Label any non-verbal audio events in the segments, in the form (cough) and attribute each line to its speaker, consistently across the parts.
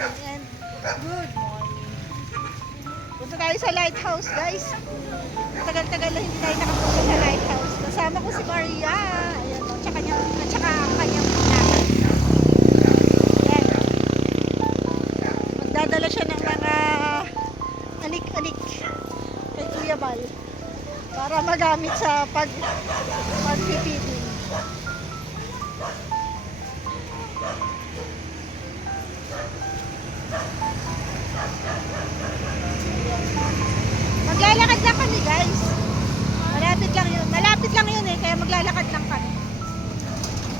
Speaker 1: good morning. Punta tayo sa lighthouse, guys. Tagal-tagal na hindi tayo nakapunta sa lighthouse. Kasama ko si Maria. Ayan tsaka, niya, at tsaka ang kanyang pinaka. Ayan. Magdadala siya ng mga anik-anik kay Kuya Bal para magamit sa pag pag-feeding. Maglalakad lang kami guys. Malapit lang yun. Malapit lang yun eh. Kaya maglalakad lang kami.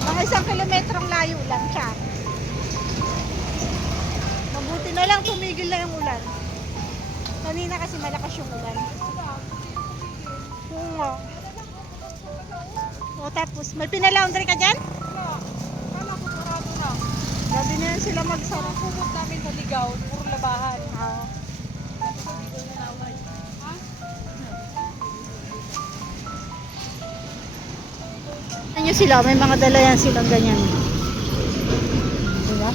Speaker 1: Mga isang kilometrong layo lang siya. Mabuti na lang tumigil na yung ulan. Kanina kasi malakas yung ulan. Oo nga. O tapos, may pinalaundry ka dyan?
Speaker 2: Kala ko sarado na.
Speaker 1: Gabi na yan sila magsara.
Speaker 2: Kumot namin sa ligaw, puro labahan.
Speaker 1: Oo. Ano sila? May mga dala yan silang ganyan. Diba?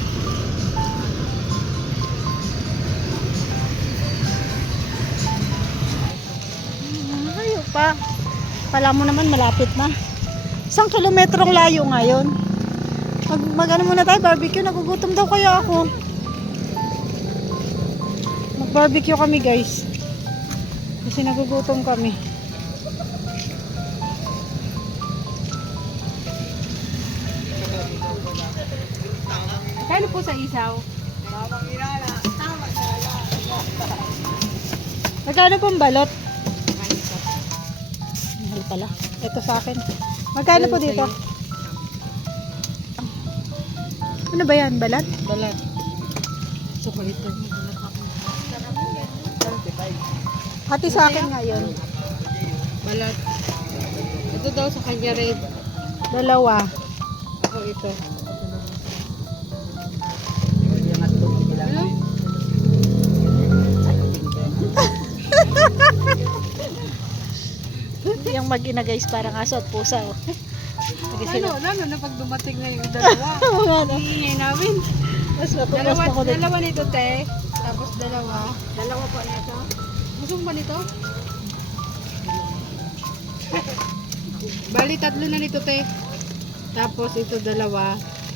Speaker 1: Layo pa. Kala mo naman malapit na. Isang kilometrong layo ngayon. Mag, mag ano muna tayo, barbecue. Nagugutom daw kaya ako. Mag barbecue kami guys. Kasi nagugutom kami.
Speaker 2: Po sa isaw?
Speaker 1: Magkano pong balot? Mahal pala. Ito sa akin. Magkano po dito? Ano ba yan? Balat?
Speaker 2: Balat. Sa balat ako.
Speaker 1: Hati sa akin nga yun.
Speaker 2: Balat. Ito daw sa kanya red.
Speaker 1: Dalawa.
Speaker 2: Ako ito.
Speaker 1: Yung mag-ina guys, parang aso at pusa. Oh.
Speaker 2: Ano?
Speaker 1: sila.
Speaker 2: Lalo na pag dumating na yung dalawa. (laughs)
Speaker 1: Ano?
Speaker 2: Iingay namin.
Speaker 1: Mas
Speaker 2: Dalawa,
Speaker 1: ko dito.
Speaker 2: dalawa nito, te. Tapos dalawa. Dalawa po nito. Gusto mo ba nito? Bali, tatlo na nito, te. Tapos ito dalawa.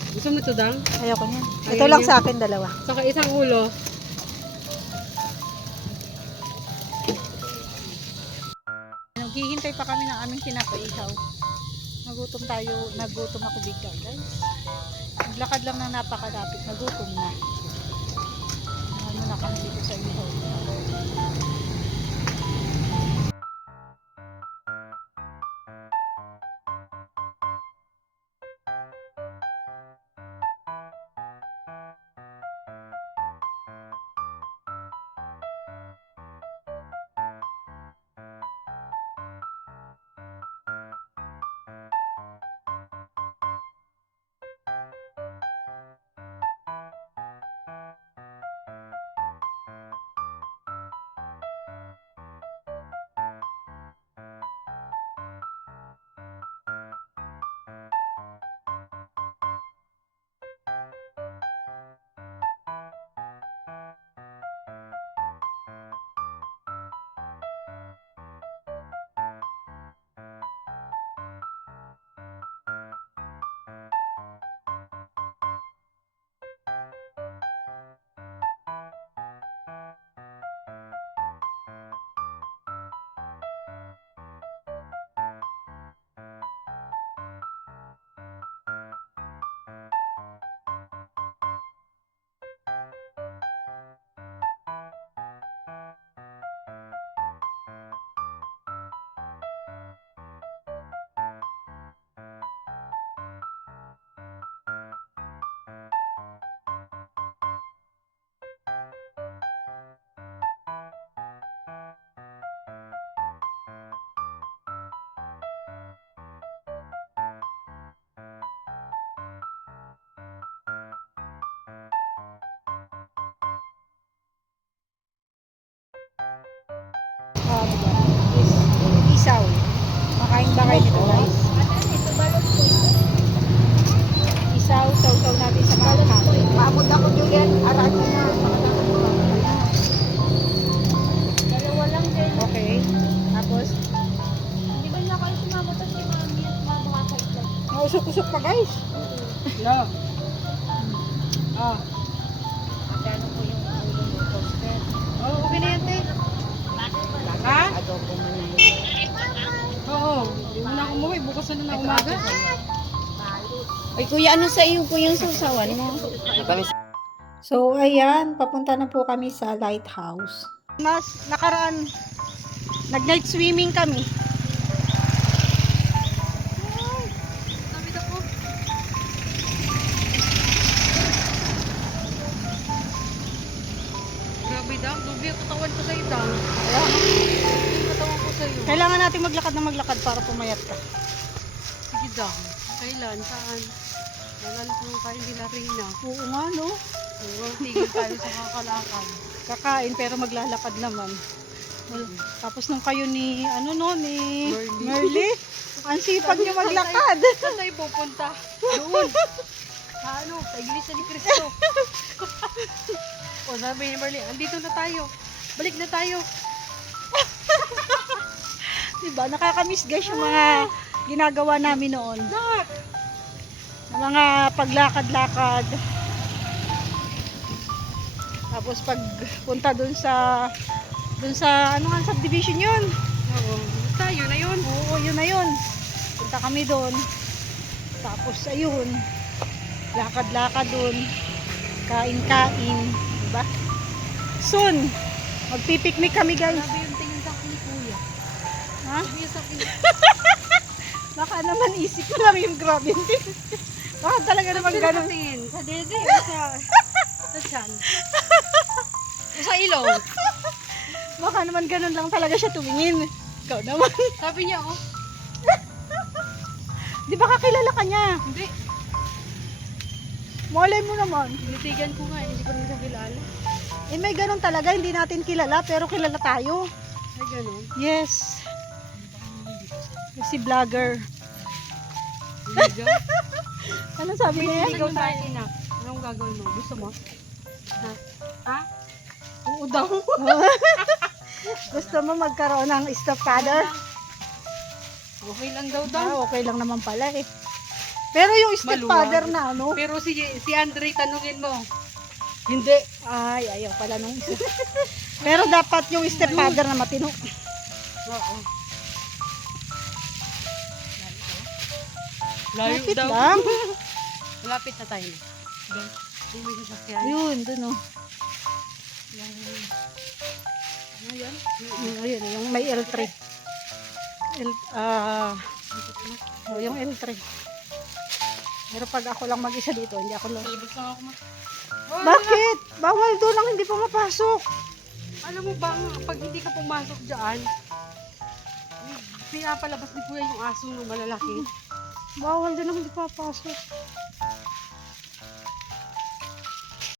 Speaker 2: Gusto mo ito, Dang?
Speaker 1: Ayoko.
Speaker 2: Ayaw
Speaker 1: Ito lang
Speaker 2: niya.
Speaker 1: sa akin, dalawa.
Speaker 2: Saka isang ulo.
Speaker 1: Pa kami ng aming pinapaihaw. Nagutom tayo, nagutom ako bigla guys. Naglakad lang ng napakalapit, nagutom na. Ano na kami dito sa ihaw. Kain ba kayo nito guys? Isaw, saw-saw natin sa mga kain.
Speaker 3: Maamod ako Julian, araan ko na.
Speaker 2: Dalawa
Speaker 3: lang din. Okay. Tapos? Hindi ba
Speaker 2: niya kayo sumamot at si mami
Speaker 3: at mga kain
Speaker 2: lang? Nausok-usok pa guys. No. Hmm. Ah. Na na umaga.
Speaker 3: Ay, kuya, ano sa iyo, kuya, yung sausawan mo?
Speaker 1: So, ayan, papunta na po kami sa lighthouse. Mas nakaraan, nag-night swimming kami.
Speaker 2: Po.
Speaker 1: Kailangan natin maglakad na maglakad para pumayat ka.
Speaker 2: Daw. Kailan? Saan? Nalala ko nung kain nila Rina.
Speaker 1: Oo nga, no?
Speaker 2: Oo, tigil tayo sa kakalakad.
Speaker 1: Kakain pero maglalakad naman. Well, tapos nung kayo ni, ano no, ni
Speaker 2: Merly.
Speaker 1: Merly, (laughs) ang sipag niyo maglakad.
Speaker 2: Saan tayo pupunta? Doon. Sa (laughs) ano? Sa iglesia ni Cristo. (laughs) o sabi ni Marley, andito na tayo. Balik na tayo.
Speaker 1: Diba? Nakakamiss guys yung mga ginagawa namin noon. Mga paglakad-lakad. Tapos pag punta dun sa dun sa ano nga subdivision yun.
Speaker 2: Oo. Tayo na yun.
Speaker 1: Oo, yun na yun. Punta kami doon. Tapos ayun, lakad-lakad doon. Kain-kain, diba? Soon, magpipiknik kami guys. Ha? (laughs) Baka naman isip ko lang yung grabe. (laughs) Baka talaga naman ganun.
Speaker 2: tingin? Sa dede sa... Sa? O sa (laughs) ilaw?
Speaker 1: Baka naman ganun lang talaga siya tumingin. Ikaw naman.
Speaker 2: Sabi niya, oh.
Speaker 1: Di ba kakilala ka niya?
Speaker 2: Hindi.
Speaker 1: Malay mo naman.
Speaker 2: Tinitigan ko nga, hindi ko rin siya kilala.
Speaker 1: Eh may ganun talaga, hindi natin kilala pero kilala tayo.
Speaker 2: Ay, ganun.
Speaker 1: Yes. Si vlogger. (laughs) Ano sabi niya?
Speaker 2: Ligaw tayo, ina. Anong gagawin mo? Gusto mo? Ha? Ha? Oo daw. (laughs)
Speaker 1: Gusto mo magkaroon ng stepfather?
Speaker 2: Okay lang daw daw.
Speaker 1: Ah, okay lang naman pala eh. Pero yung stepfather na ano?
Speaker 2: Pero si si Andre, tanungin mo.
Speaker 1: Hindi. Ay, ayaw pala nung isa. (laughs) Pero dapat yung stepfather na matino.
Speaker 2: Oo. Layo
Speaker 1: Lapit
Speaker 2: daw.
Speaker 1: lang. (laughs)
Speaker 2: Malapit na tayo. Doon. Doon may sasakyan.
Speaker 1: Ayun, dun oh.
Speaker 2: Ano yan?
Speaker 1: Ayun, yung may L3. L, ah, oh, yung L3. Pero pag ako lang mag-isa dito, hindi ako lang.
Speaker 2: Palabas lang ako ma. Oh,
Speaker 1: Bakit? Bawal doon ang hindi pumapasok.
Speaker 2: Alam mo ba, pag hindi ka pumasok dyan, pinapalabas ni Kuya yung aso ng malalaki.
Speaker 1: Bawal din ang hindi papasok.